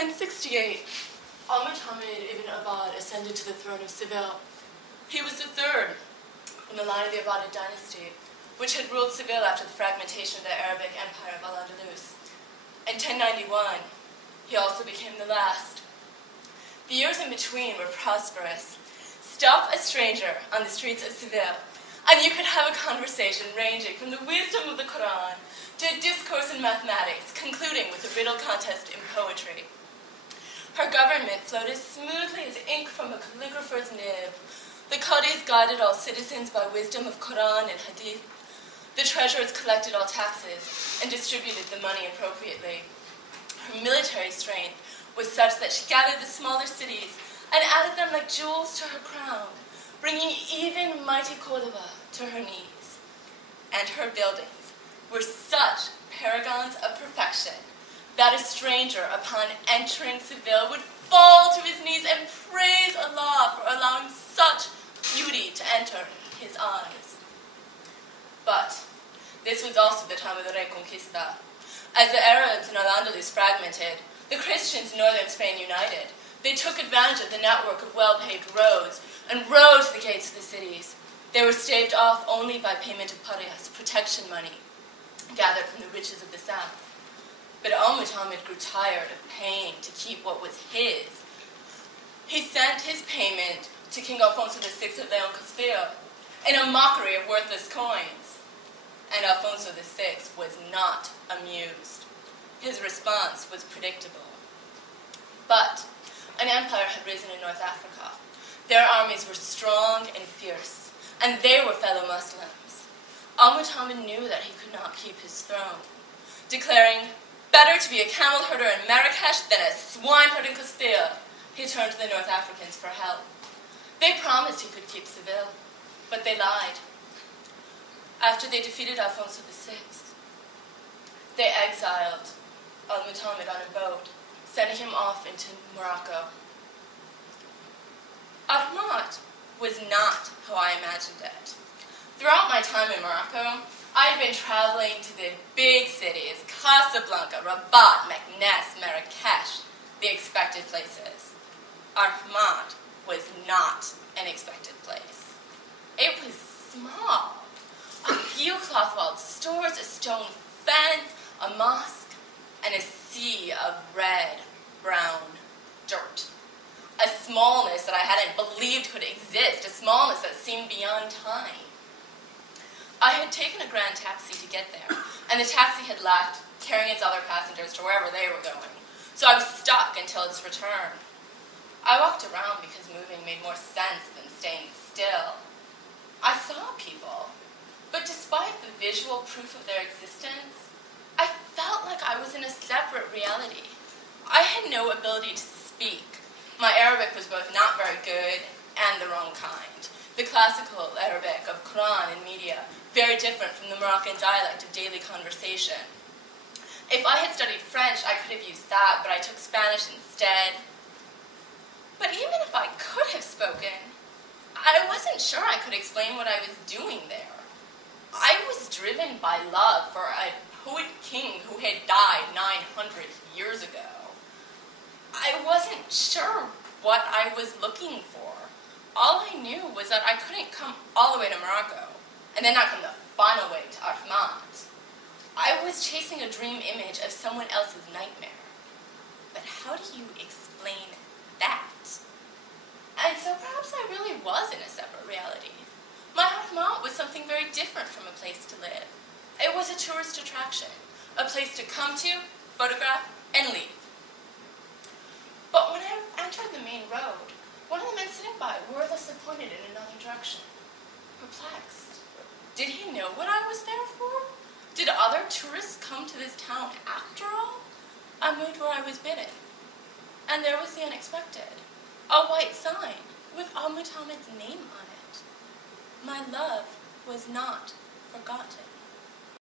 1068, Al-Muhammad ibn Abbad ascended to the throne of Seville. He was the third in the line of the Abbasid dynasty, which had ruled Seville after the fragmentation of the Arabic Empire of Al-Andalus. In 1091, he also became the last. The years in between were prosperous. Stop a stranger on the streets of Seville, and you could have a conversation ranging from the wisdom of the Quran to a discourse in mathematics, concluding with a riddle contest in poetry. Her government flowed as smoothly as ink from a calligrapher's nib. The Qadis guided all citizens by wisdom of Quran and Hadith. The treasurers collected all taxes and distributed the money appropriately. Her military strength was such that she gathered the smaller cities and added them like jewels to her crown, bringing even mighty Cordoba to her knees. And her buildings were such paragons of perfection that a stranger, upon entering Seville, would fall to his knees and praise Allah for allowing such beauty to enter his eyes. But this was also the time of the Reconquista. As the Arabs in Al-Andalus fragmented, the Christians in northern Spain united. They took advantage of the network of well-paved roads and rode to the gates of the cities. They were staved off only by payment of parias, protection money, gathered from the riches of the south. But Al-Muhammad grew tired of paying to keep what was his. He sent his payment to King Alfonso VI of Leon Castile in a mockery of worthless coins. And Alfonso VI was not amused. His response was predictable. But an empire had risen in North Africa. Their armies were strong and fierce, and they were fellow Muslims. Al-Muhammad knew that he could not keep his throne, declaring, "Better to be a camel herder in Marrakesh than a swineherd in Castile." He turned to the North Africans for help. They promised he could keep Seville, but they lied. After they defeated Alfonso VI, they exiled Al-Muhammad on a boat, sending him off into Morocco. Ahmad was not how I imagined it. Throughout my time in Morocco, I had been traveling to the big cities, Casablanca, Rabat, Meknes, Marrakesh, the expected places. Ahmad was not an expected place. It was small. A few cloth-walled stores, a stone fence, a mosque, and a sea of red, brown dirt. A smallness that I hadn't believed could exist, a smallness that seemed beyond time. I had taken a grand taxi to get there, and the taxi had left, carrying its other passengers to wherever they were going, so I was stuck until its return. I walked around because moving made more sense than staying still. I saw people, but despite the visual proof of their existence, I felt like I was in a separate reality. I had no ability to speak. My Arabic was both not very good and the wrong kind. The classical Arabic of Quran and media, very different from the Moroccan dialect of daily conversation. If I had studied French, I could have used that, but I took Spanish instead. But even if I could have spoken, I wasn't sure I could explain what I was doing there. I was driven by love for a poet king who had died 900 years ago. I wasn't sure what I was looking for. All I knew was that I couldn't come all the way to Morocco, and then not come the final way to Ahmad. I was chasing a dream image of someone else's nightmare. But how do you explain that? And so perhaps I really was in a separate reality. My Ahmad was something very different from a place to live. It was a tourist attraction, a place to come to, photograph, and leave. But when I entered the main road, one of the men sitting by wordlessly pointed in another direction, perplexed. Did he know what I was there for? Did other tourists come to this town after all? I moved where I was bidden, and there was the unexpected, a white sign with Al-Muhammad's name on it. My love was not forgotten.